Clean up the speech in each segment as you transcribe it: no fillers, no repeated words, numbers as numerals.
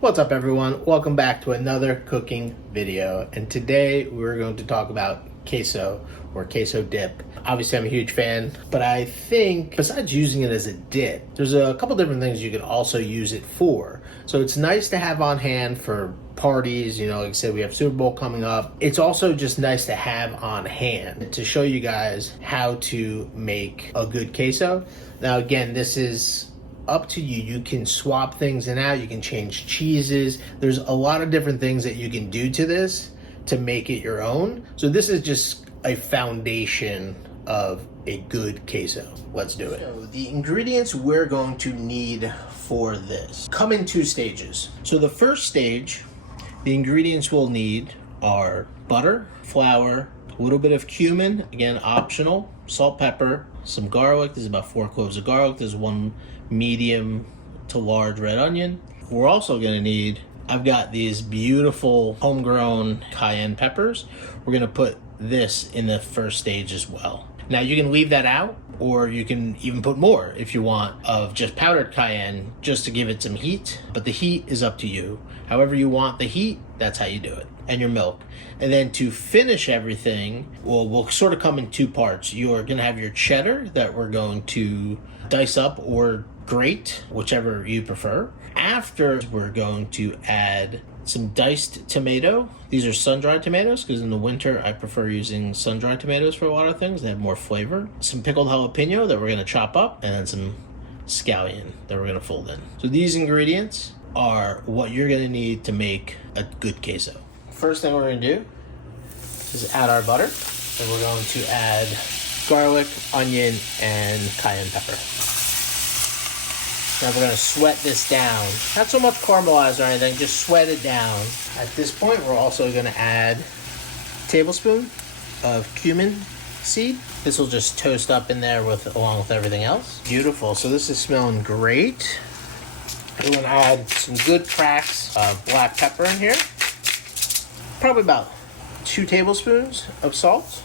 What's up everyone? Welcome back to another cooking video, and today we're going to talk about queso or queso dip. Obviously I'm a huge fan, but I think besides using it as a dip, there's a couple different things you can also use it for. So it's nice to have on hand for parties, you know, like I said, we have Super Bowl coming up. It's also just nice to have on hand to show you guys how to make a good queso. Now again, this is up to you. You can swap things in out, you can change cheeses. There's a lot of different things that you can do to this to make it your own. So this is just a foundation of a good queso. Let's do it. So the ingredients we're going to need for this come in two stages. So the first stage, the ingredients we'll need are butter, flour, a little bit of cumin, again optional, salt, pepper, some garlic. There's about 4 cloves of garlic. There's 1 medium to large red onion. We're also gonna need, I've got these beautiful homegrown cayenne peppers. We're gonna put this in the first stage as well. Now you can leave that out, or you can even put more if you want of just powdered cayenne just to give it some heat, but the heat is up to you. However you want the heat, that's how you do it. And your milk. And then to finish everything, well, we'll sort of come in 2 parts. You're gonna have your cheddar that we're going to dice up or grate, whichever you prefer. After, we're going to add some diced tomato. These are sun-dried tomatoes because in the winter I prefer using sun-dried tomatoes for a lot of things. They have more flavor. Some pickled jalapeno that we're gonna chop up, and then some scallion that we're gonna fold in. So these ingredients are what you're gonna need to make a good queso. First thing we're gonna do is add our butter, and we're going to add garlic, onion, and cayenne pepper. Now we're gonna sweat this down. Not so much caramelize or anything, just sweat it down. At this point, we're also gonna add a tablespoon of cumin seed. This will just toast up in there along with everything else. Beautiful, so this is smelling great. We're gonna add some good cracks of black pepper in here. Probably about 2 tablespoons of salt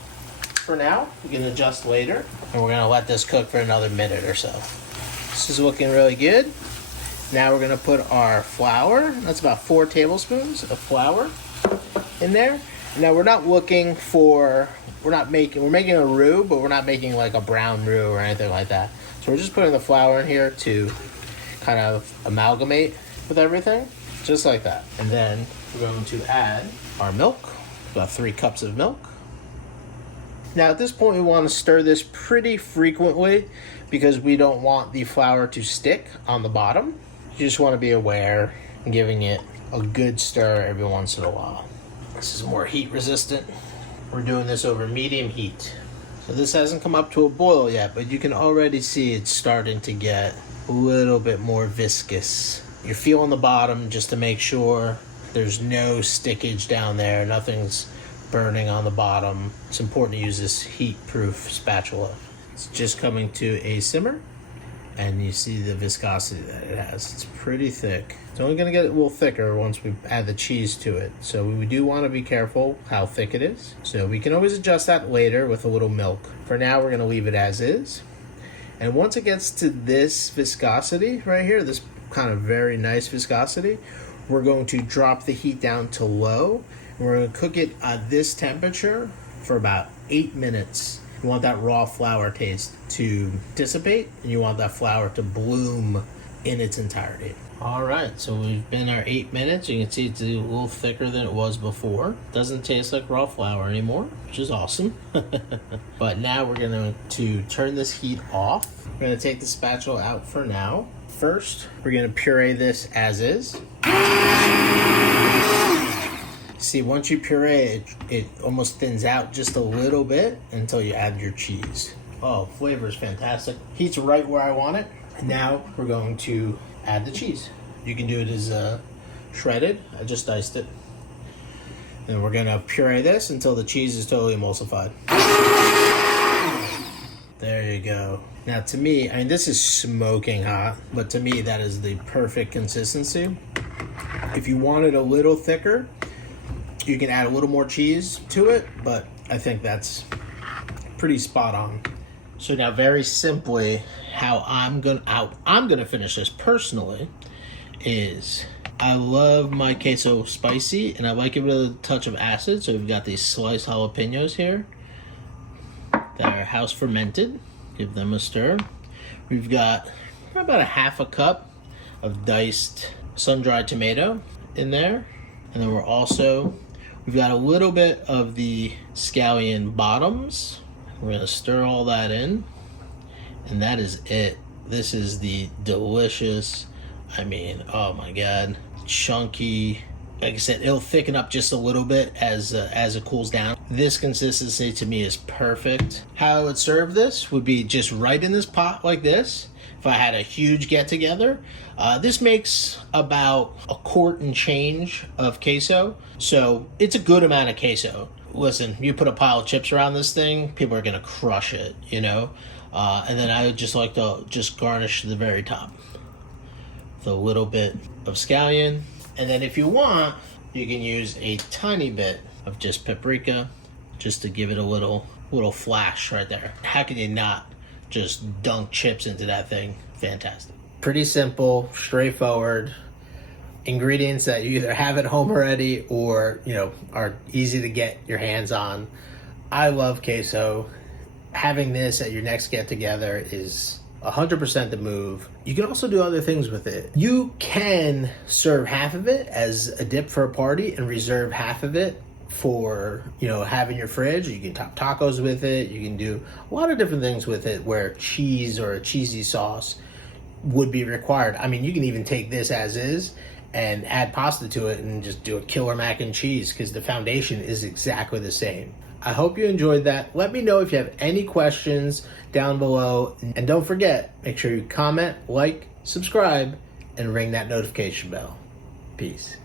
for now. We can adjust later. And we're gonna let this cook for another minute or so. This is looking really good. Now we're gonna put our flour. That's about 4 tablespoons of flour in there. Now we're not looking for, we're making a roux, but we're not making like a brown roux or anything like that. So we're just putting the flour in here to kind of amalgamate with everything, just like that. And then we're going to add our milk, about 3 cups of milk. Now at this point we want to stir this pretty frequently because we don't want the flour to stick on the bottom. You just want to be aware and giving it a good stir every once in a while. This is more heat resistant. We're doing this over medium heat. So this hasn't come up to a boil yet, but you can already see it's starting to get a little bit more viscous. You're feeling the bottom just to make sure there's no stickage down there, nothing's burning on the bottom. It's important to use this heat-proof spatula. It's just coming to a simmer, and you see the viscosity that it has. It's pretty thick. It's only gonna get a little thicker once we add the cheese to it. So we do wanna be careful how thick it is. So we can always adjust that later with a little milk. For now, we're gonna leave it as is. And once it gets to this viscosity right here, this kind of very nice viscosity, we're going to drop the heat down to low. We're going to cook it at this temperature for about 8 minutes. You want that raw flour taste to dissipate, and you want that flour to bloom in its entirety. All right, so we've been our 8 minutes. You can see it's a little thicker than it was before. Doesn't taste like raw flour anymore, which is awesome. But now we're going to turn this heat off. We're going to take the spatula out for now. First, we're going to puree this as is. See, once you puree it, it almost thins out just a little bit until you add your cheese. Oh, flavor is fantastic. Heat's right where I want it. Now we're going to add the cheese. You can do it as shredded. I just diced it. And we're gonna puree this until the cheese is totally emulsified. There you go. Now to me, I mean, this is smoking hot, but to me that is the perfect consistency. If you want it a little thicker, you can add a little more cheese to it, but I think that's pretty spot on. So now very simply, how I'm gonna finish this personally is I love my queso spicy, and I like it with a touch of acid. So we've got these sliced jalapenos here that are house fermented. Give them a stir. We've got about a half a cup of diced sun-dried tomato in there. And then we've got a little bit of the scallion bottoms. We're gonna stir all that in. And that is it. This is the delicious, I mean, oh my God, chunky. Like I said, it'll thicken up just a little bit as it cools down. This consistency to me is perfect. How I would serve this would be just right in this pot like this. If I had a huge get together, this makes about a quart and change of queso. So it's a good amount of queso. Listen, you put a pile of chips around this thing, people are gonna crush it, you know? And then I would just like to just garnish the very top with a little bit of scallion. And then if you want, you can use a tiny bit of just paprika just to give it a little flash right there. How can you not just dunk chips into that thing? Fantastic. Pretty simple, straightforward ingredients that you either have at home already or, you know, are easy to get your hands on. I love queso. Having this at your next get together is 100% the move. You can also do other things with it. You can serve half of it as a dip for a party and reserve half of it for, you know, have in your fridge. You can top tacos with it. You can do a lot of different things with it where cheese or a cheesy sauce would be required. I mean, you can even take this as is and add pasta to it and just do a killer mac and cheese because the foundation is exactly the same. I hope you enjoyed that. Let me know if you have any questions down below. And don't forget, make sure you comment, like, subscribe, and ring that notification bell. Peace.